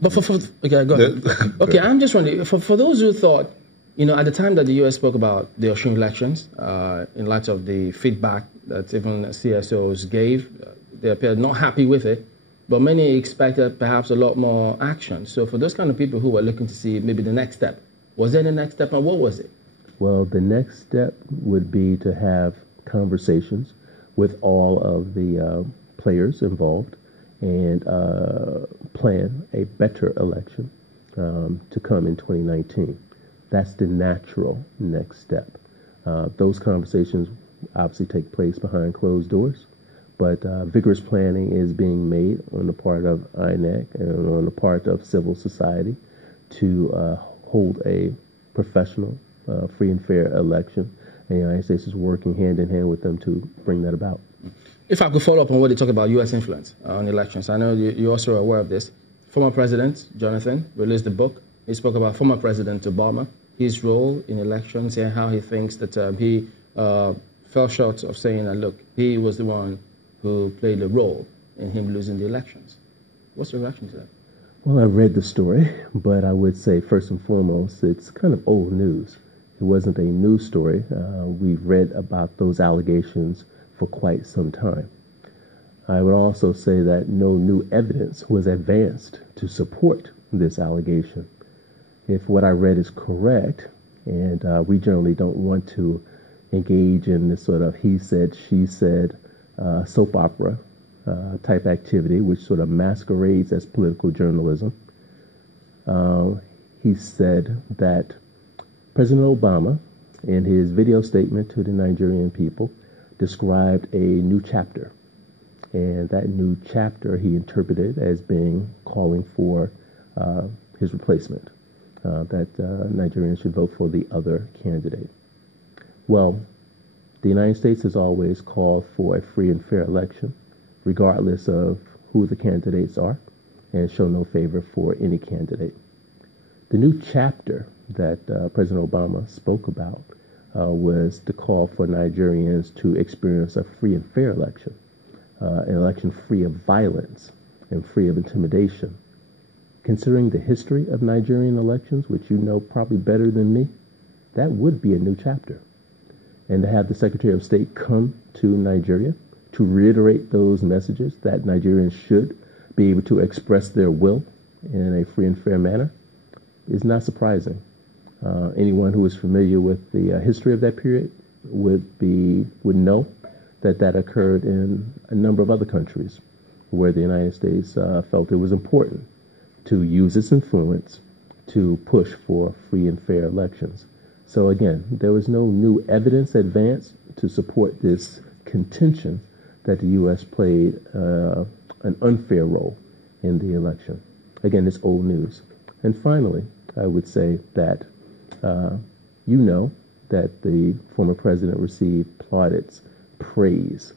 But okay, go ahead. Okay, I'm just wondering, for those who thought, at the time that the U.S. spoke about the Australian elections, in light of the feedback that even CSOs gave, they appeared not happy with it, but many expected perhaps a lot more action. So for those kind of people who were looking to see maybe the next step, was there the next step, and what was it? Well, the next step would be to have conversations with all of the players involved and plan a better election to come in 2019. That's the natural next step. Those conversations obviously take place behind closed doors, but vigorous planning is being made on the part of INEC and on the part of civil society to hold a professional, free and fair election. And the United States is working hand in hand with them to bring that about. If I could follow up on what you talk about U.S. influence on elections, I know you also are aware of this. Former President Jonathan released a book. He spoke about former President Obama, his role in elections, and how he thinks that he fell short of saying that, look, he was the one who played a role in him losing the elections. What's your reaction to that? Well, I read the story, but I would say first and foremost, it's kind of old news. It wasn't a news story. We've read about those allegations for quite some time. I would also say that no new evidence was advanced to support this allegation. If what I read is correct, and we generally don't want to engage in this sort of he said, she said soap opera type activity, which sort of masquerades as political journalism. He said that President Obama, in his video statement to the Nigerian people, described a new chapter. And that new chapter he interpreted as being calling for his replacement, that Nigerians should vote for the other candidate. Well, the United States has always called for a free and fair election, regardless of who the candidates are, and show no favor for any candidate. The new chapter that President Obama spoke about was the call for Nigerians to experience a free and fair election, an election free of violence and free of intimidation. Considering the history of Nigerian elections, which you know probably better than me, that would be a new chapter. And to have the Secretary of State come to Nigeria to reiterate those messages that Nigerians should be able to express their will in a free and fair manner is not surprising. Anyone who is familiar with the history of that period would know that occurred in a number of other countries where the United States felt it was important to use its influence to push for free and fair elections. So again, there was no new evidence advanced to support this contention that the U.S. played an unfair role in the election. Again, it's old news. And finally, I would say that that the former president received plaudits, praise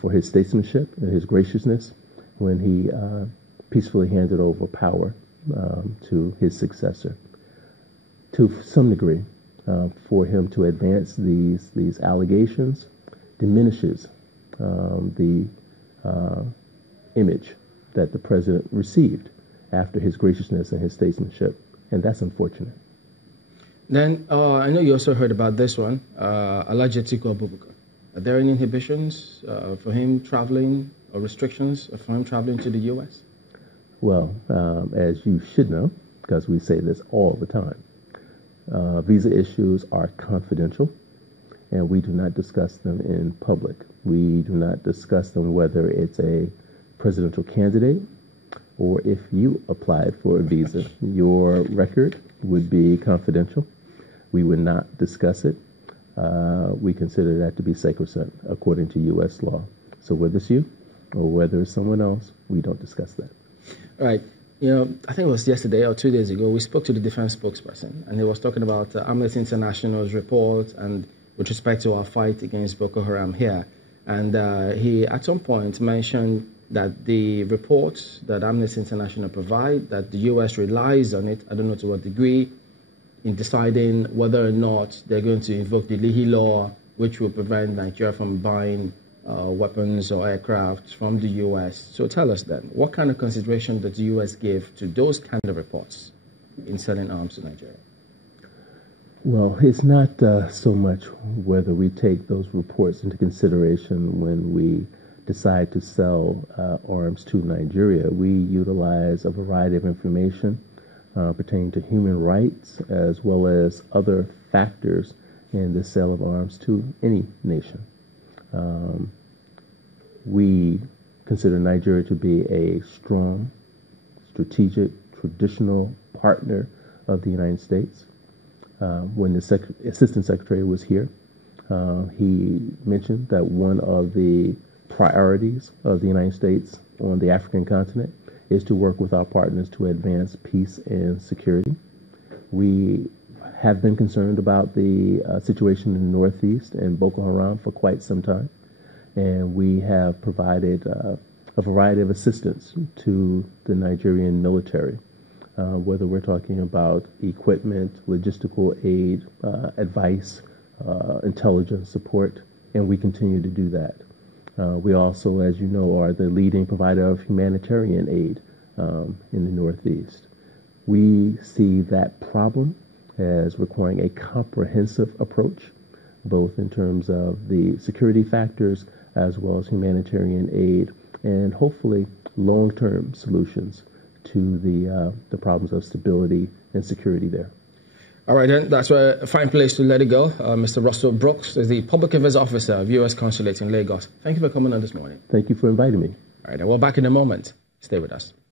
for his statesmanship and his graciousness when he peacefully handed over power to his successor. To some degree, for him to advance these allegations diminishes the image that the president received after his graciousness and his statesmanship, and that's unfortunate. Then I know you also heard about this one, Alhaji Atiku Abubakar. Are there any inhibitions for him traveling or restrictions for him traveling to the U.S.? Well, as you should know, because we say this all the time, visa issues are confidential, and we do not discuss them in public. We do not discuss them whether it's a presidential candidate or if you applied for a visa. Your record would be confidential. We would not discuss it. We consider that to be sacrosanct according to U.S. law. So whether it's you or whether it's someone else, we don't discuss that. All right. I think it was yesterday or 2 days ago, we spoke to the defense spokesperson, and he was talking about Amnesty International's report and with respect to our fight against Boko Haram here. And he, at some point, mentioned that the reports that Amnesty International provide, that the U.S. relies on it, I don't know to what degree, in deciding whether or not they're going to invoke the Leahy Law, which will prevent Nigeria from buying weapons or aircraft from the U.S. So tell us then, what kind of consideration does the U.S. give to those kind of reports in selling arms to Nigeria? Well, it's not so much whether we take those reports into consideration when we decide to sell arms to Nigeria. We utilize a variety of information pertaining to human rights as well as other factors in the sale of arms to any nation. We consider Nigeria to be a strong, strategic, traditional partner of the United States. When the Assistant Secretary was here, he mentioned that one of the priorities of the United States on the African continent is to work with our partners to advance peace and security. We have been concerned about the situation in the Northeast and Boko Haram for quite some time, and we have provided a variety of assistance to the Nigerian military, whether we're talking about equipment, logistical aid, advice, intelligence support, and we continue to do that. We also, as you know, are the leading provider of humanitarian aid in the Northeast. We see that problem as requiring a comprehensive approach, both in terms of the security factors as well as humanitarian aid, and hopefully long-term solutions to the problems of stability and security there. All right, then, that's a fine place to let it go. Mr. Russell Brooks is the Public Affairs Officer of U.S. Consulate in Lagos. Thank you for coming on this morning. Thank you for inviting me. All right, and we're back in a moment. Stay with us.